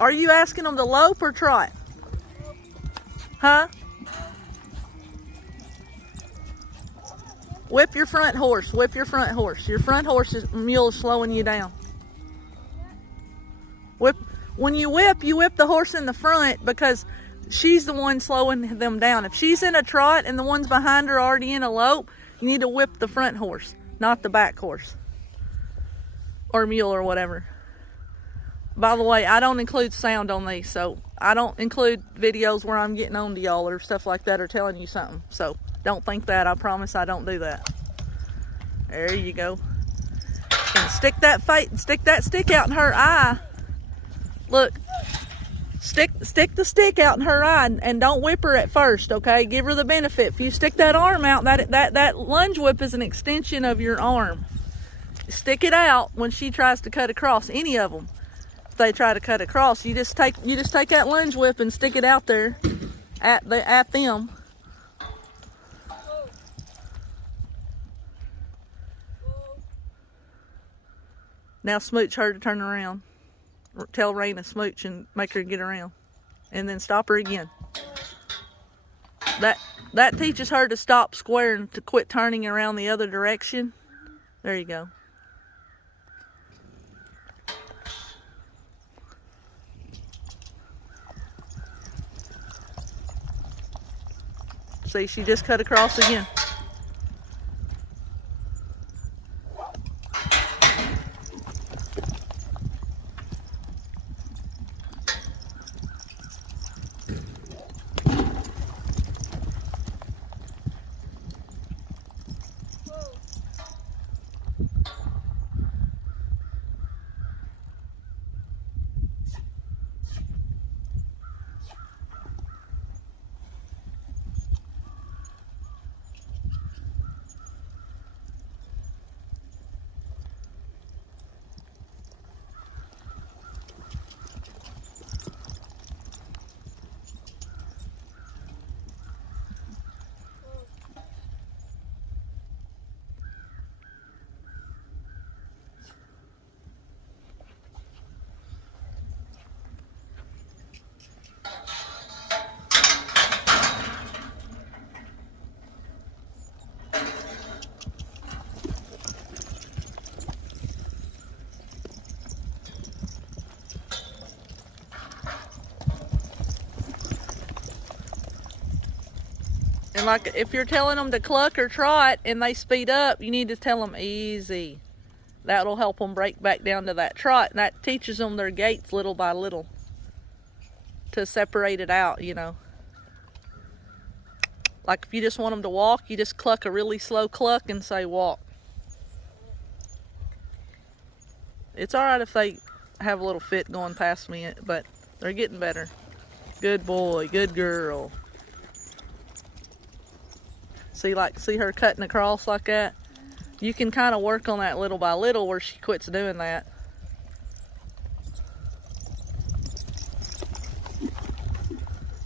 Are you asking them to lope or trot? Huh? Whip your front horse. Whip your front horse. Your front horse mule is slowing you down. Whip. When you whip the horse in the front because she's the one slowing them down. If she's in a trot and the ones behind her are already in a lope, you need to whip the front horse, not the back horse. Or mule or whatever. By the way, I don't include sound on these, so I don't include videos where I'm getting on to y'all or stuff like that or telling you something. So don't think that. I promise I don't do that. There you go. And stick that stick out in her eye. Look, stick the stick out in her eye and don't whip her at first, okay? Give her the benefit. If you stick that arm out, that lunge whip is an extension of your arm. Stick it out when she tries to cut across, any of them. If they try to cut across, you just take that lunge whip and stick it out there at them. Now smooch her to turn around. Tell Rena smooch and make her get around. And then stop her again. That teaches her to stop square and to quit turning around the other direction. There you go. See, she just cut across again. And like if you're telling them to cluck or trot and they speed up, you need to tell them easy. That'll help them break back down to that trot. And that teaches them their gaits little by little to separate it out, you know. Like if you just want them to walk, you just cluck a really slow cluck and say walk. It's all right if they have a little fit going past me, but they're getting better. Good boy, good girl. See her cutting across like that? You can kind of work on that little by little where she quits doing that.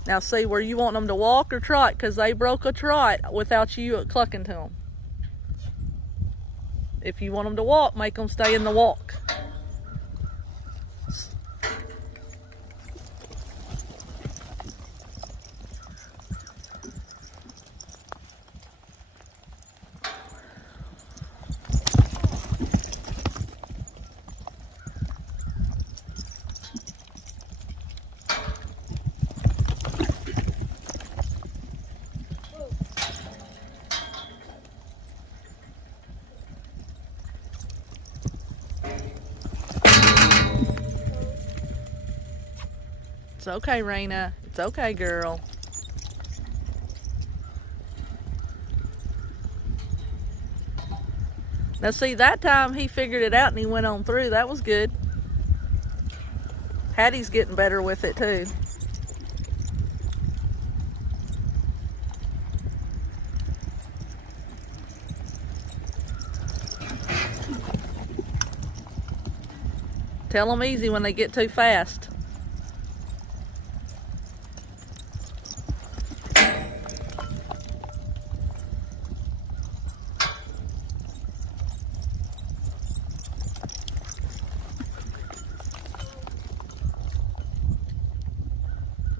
Now see where you want them to walk or trot, because they broke a trot without you clucking to them. If you want them to walk, make them stay in the walk. It's okay, Rena. It's okay, girl. Now see, that time he figured it out and he went on through. That was good. Hattie's getting better with it too. Tell them easy when they get too fast.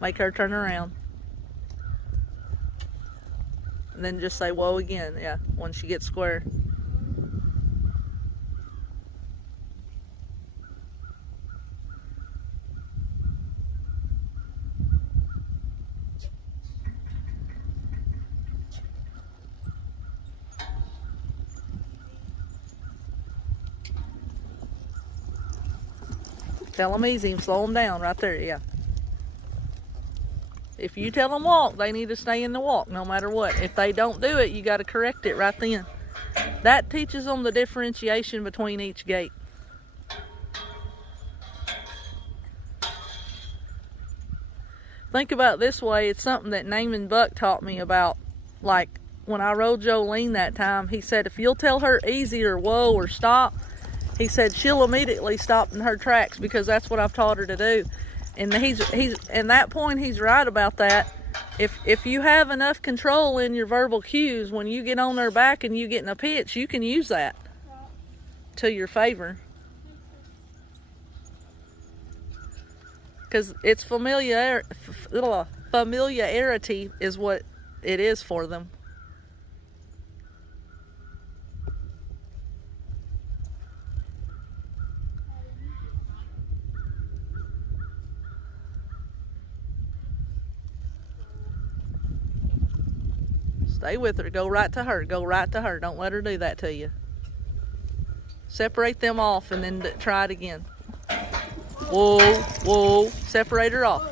Make her turn around. And then just say whoa again, yeah, when she gets square. Tell them easy, slow them down right there, yeah. If you tell them walk, they need to stay in the walk no matter what. If they don't do it, you got to correct it right then. That teaches them the differentiation between each gait. Think about it this way, it's something that Naaman Buck taught me about. Like when I rode Jolene that time, he said if you'll tell her easy or whoa or stop, he said she'll immediately stop in her tracks because that's what I've taught her to do. And he's at that point he's right about that. If you have enough control in your verbal cues, when you get on their back and you get in a pitch, you can use that to your favor. Because it's familiarity is what it is for them. Stay with her. Go right to her. Go right to her. Don't let her do that to you. Separate them off and then try it again. Whoa, whoa. Separate her off.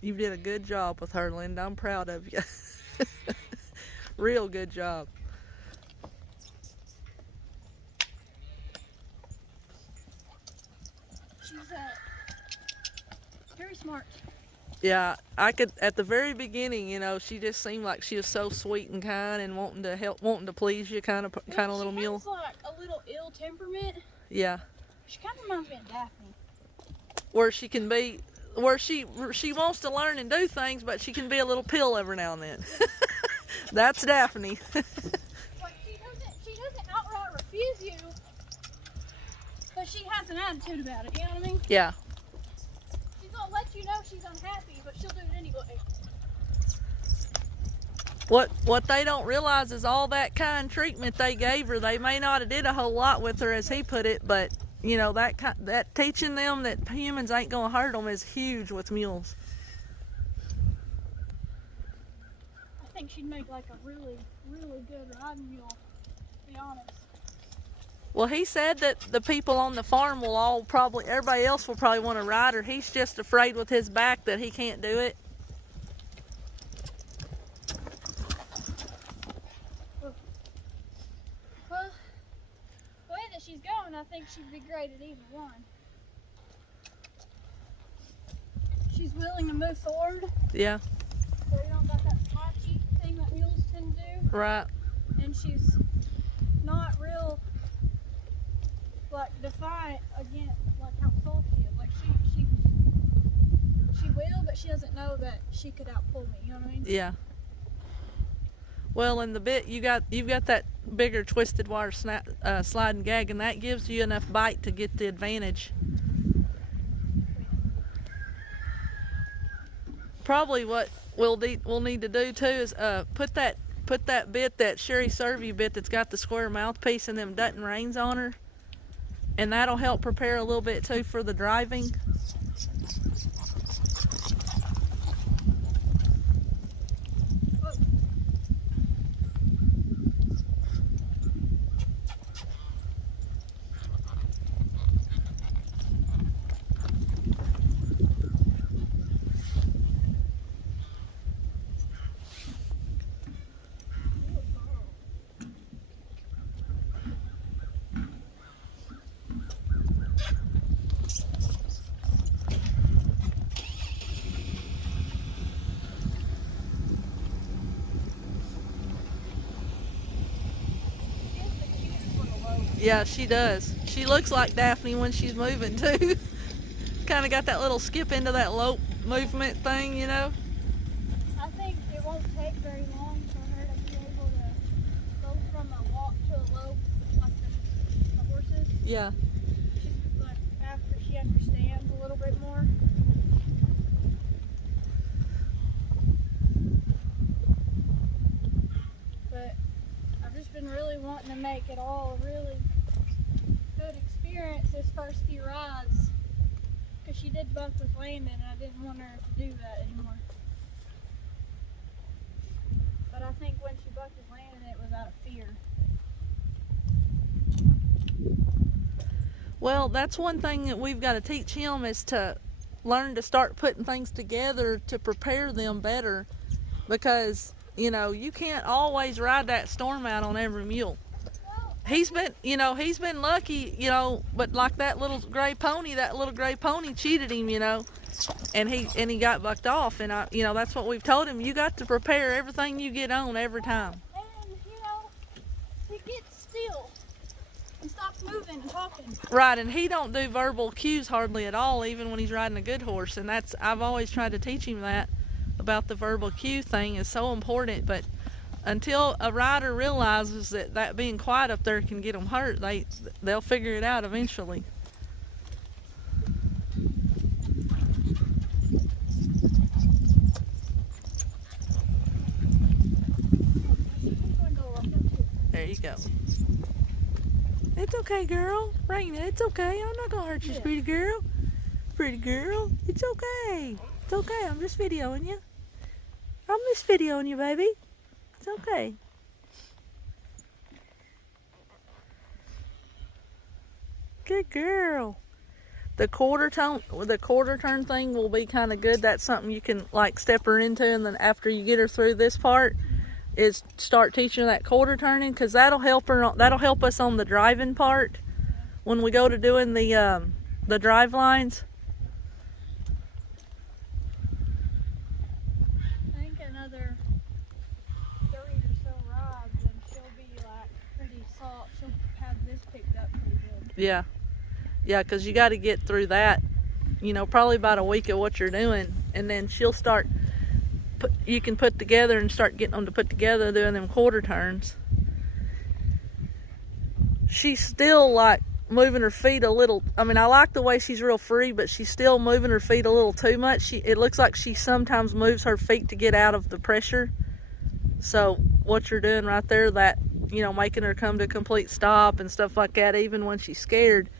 You did a good job with her, Linda. I'm proud of you. Real good job. She's very smart. Yeah, I could, at the very beginning, you know, she just seemed like she was so sweet and kind and wanting to help, wanting to please you, kind of little mule. She has like a little ill temperament. Yeah. She kind of reminds me of Daphne. Where she can be, where she wants to learn and do things, but she can be a little pill every now and then. That's Daphne. Like she doesn't outright refuse you, but she has an attitude about it. You know what I mean? Yeah. She's gonna let you know she's unhappy, but she'll do it anyway. What they don't realize is all that kind treatment they gave her, they may not have did a whole lot with her, as he put it, but you know, that teaching them that humans ain't gonna hurt them is huge with mules. I think she'd make like a really, really good riding mule, to be honest. Well, he said that the people on the farm will all probably, everybody else will probably want to ride her. He's just afraid with his back that he can't do it. she's going, I think she'd be great at either one. She's willing to move forward. Yeah. So you don't got that slouchy thing that mules tend to do. Right. And she's not real, like, defiant against, like, how full she is. Like, she will, but she doesn't know that she could outpull me, you know what I mean? Yeah. Well, and the bit you've got that bigger twisted wire slide and gag, and that gives you enough bite to get the advantage. Probably what we'll need to do too is put that bit, that Sherry Servey bit that's got the square mouthpiece and them Dutton reins on her, and that'll help prepare a little bit too for the driving. Yeah, she does. She looks like Daphne when she's moving too. Kind of got that little skip into that lope movement thing, you know. I think it won't take very long for her to be able to go from a walk to a lope like the horses. Yeah. She's like, after she understands a little bit more. But I've just been really wanting to make it all a really good experience this first few rides. Because she did buck with Landon and I didn't want her to do that anymore. But I think when she bucked with Landon, it was out of fear. Well, that's one thing that we've got to teach him, is to learn to start putting things together to prepare them better, because you know you can't always ride that storm out on every mule. He's been lucky, but like that little gray pony cheated him, and he got bucked off, and that's what we've told him. You got to prepare everything you get on every time. And he gets still and stops moving and talking. Right, and he don't do verbal cues hardly at all, even when he's riding a good horse, and I've always tried to teach him that about the verbal cue thing is so important, but until a rider realizes that being quiet up there can get them hurt, they'll figure it out eventually. There you go. It's okay, girl. Rena, it's okay. I'm not gonna hurt you, pretty girl. Pretty girl. It's okay. It's okay. I'm just videoing you. I'm just videoing you, baby. It's okay. Good girl. The quarter turn thing will be kind of good. That's something you can like step her into, and then after you get her through this part, is start teaching her that quarter turning, because that'll help her. That'll help us on the driving part when we go to doing the drive lines. I think another 3 or so rides and she'll be like pretty soft. She'll have this picked up pretty good. Yeah, because you got to get through that, probably about a week of what you're doing, and then she'll start. You can put together and start getting them to put together doing them quarter turns. She's still like moving her feet a little. I mean, I like the way she's real free, but she's still moving her feet a little too much. It looks like she sometimes moves her feet to get out of the pressure. So what you're doing right there, that making her come to a complete stop and stuff like that, even when she's scared.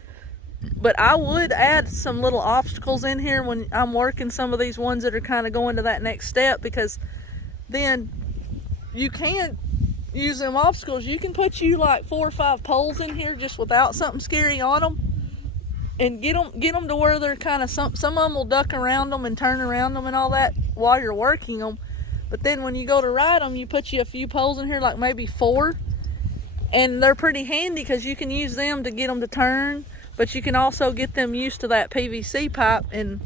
But I would add some little obstacles in here when I'm working some of these ones that are kind of going to that next step, because then you can use them obstacles. You can put like 4 or 5 poles in here just without something scary on them, and get them to where they're kind of, some of them will duck around them and turn around them and all that while you're working them. But then when you go to ride them, you put you a few poles in here, like maybe 4, And they're pretty handy because you can use them to get them to turn, but you can also get them used to that PVC pipe and,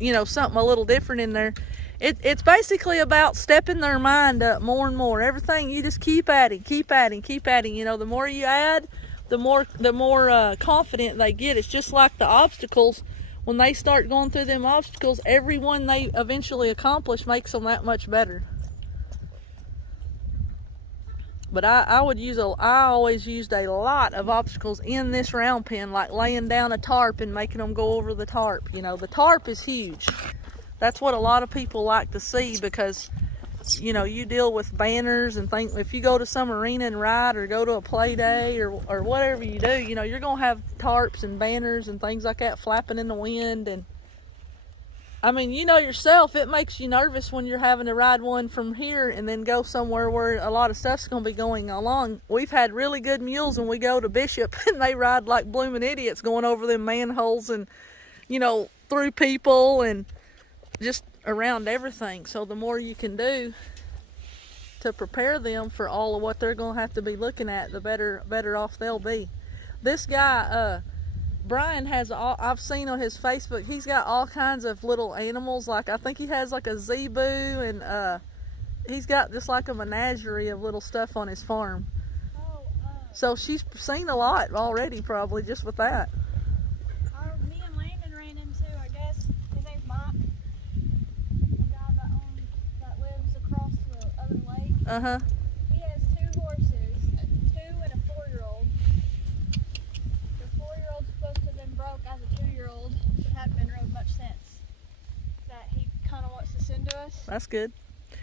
you know, something a little different in there. It's basically about stepping their mind up more and more. Everything, you just keep adding, keep adding, keep adding. You know, the more you add, the more confident they get. It's just like the obstacles. When they start going through them obstacles, every one they eventually accomplish makes them that much better. But I always used a lot of obstacles in this round pen, like laying down a tarp and making them go over the tarp. You know, the tarp is huge. That's what a lot of people like to see because, you know, you deal with banners and things. If you go to some arena and ride or go to a play day or whatever you do, you know, you're going to have tarps and banners and things like that flapping in the wind. And I mean, you know yourself, it makes you nervous when you're having to ride one from here and then go somewhere where a lot of stuff's going to be going along. We've had really good mules when we go to Bishop and they ride like blooming idiots going over them manholes and, you know, through people and just around everything. So the more you can do to prepare them for all of what they're going to have to be looking at, the better off they'll be. This guy, Brian, has I've seen on his Facebook, he's got all kinds of little animals. Like I think he has like a zebu and he's got just like a menagerie of little stuff on his farm. So she's seen a lot already, probably just with that. Me and Landon ran into, I guess, his name's Mike, the guy that lives across the other lake. Uh-huh. He has 2 horses, a 2 and a 4-year-old. The 4-year-old's supposed to have been broke as a 2-year-old, but hadn't been rode much since. That he kind of wants to send to us. That's good.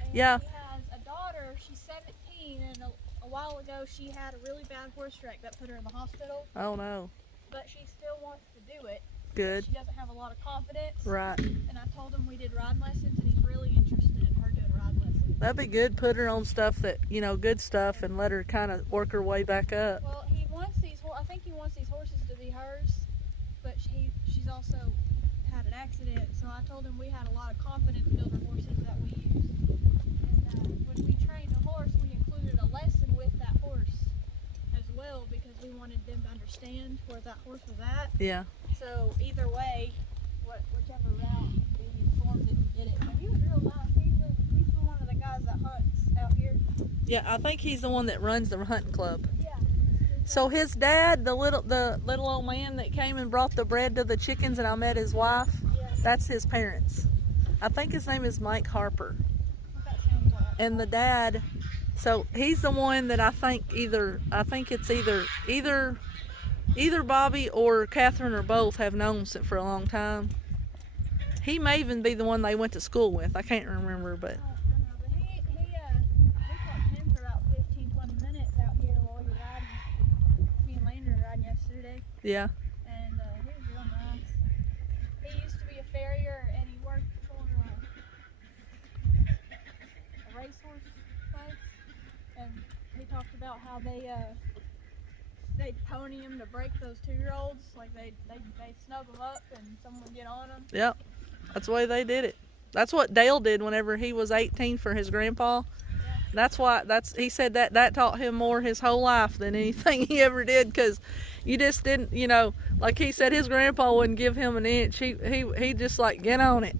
And Yeah. he has a daughter, she's 17, and a while ago she had a really bad horse wreck that put her in the hospital. Oh no. But she still wants to do it. Good. She doesn't have a lot of confidence. Right. And I told him we did ride lessons, and he's really interested in her doing ride lessons. That'd be good. Put her on stuff that, you know, good stuff, and let her kind of work her way back up. Well, he wants these. I think he wants these horses to be hers, but she's also had an accident. So I told him we had a lot of confidence builder horses that we use, and when we trained a horse, we included a lesson with that horse as well because we wanted them to understand where that horse was at. Yeah. So either way, whichever route, we informed him to get it. But he was real nice. He's one of the guys that hunts out here. Yeah, I think he's the one that runs the hunting club. Yeah. So his dad, the little old man that came and brought the bread to the chickens, and I met his wife. Yeah. That's his parents. I think his name is Mike Harper. What that sounds like. And the dad, so he's the one that I think it's either Bobby or Catherine or both have known for a long time. He may even be the one they went to school with. I can't remember, but. I know, but we talked to him for about 15-20 minutes out here while we were riding. Me and Landon were riding yesterday, Yeah. and he was real nice. He used to be a farrier, and he worked for a racehorse place, and he talked about how they'd pony him to break those 2-year-olds. Like they'd snug them up and someone would get on them. Yep. That's the way they did it. That's what Dale did whenever he was 18 for his grandpa. Yeah. He said that taught him more his whole life than anything he ever did, because you just didn't, you know, like he said his grandpa wouldn't give him an inch. He just like, get on it.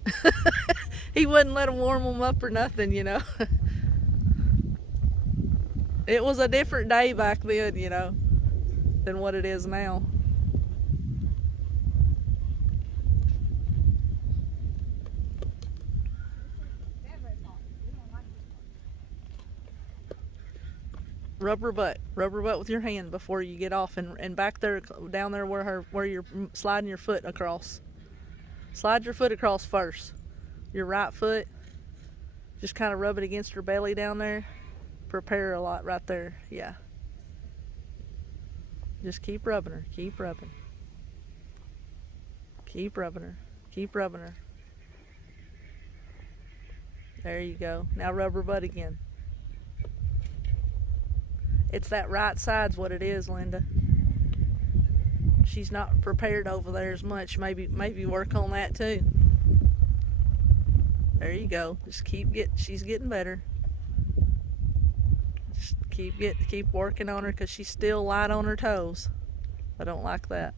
He wouldn't let him warm them up or nothing, you know. It was a different day back then, you know, than what it is now. Rubber butt with your hand before you get off, and back there, down there where you're sliding your foot across. Slide your foot across first. Your right foot. Just kind of rub it against her belly down there. Prepare a lot right there. Yeah. Just keep rubbing her. Keep rubbing. Keep rubbing her. Keep rubbing her. There you go. Now rub her butt again. It's that right side's what it is, Linda. She's not prepared over there as much. Maybe work on that too. There you go. Just she's getting better. Just keep working on her because she's still light on her toes. I don't like that.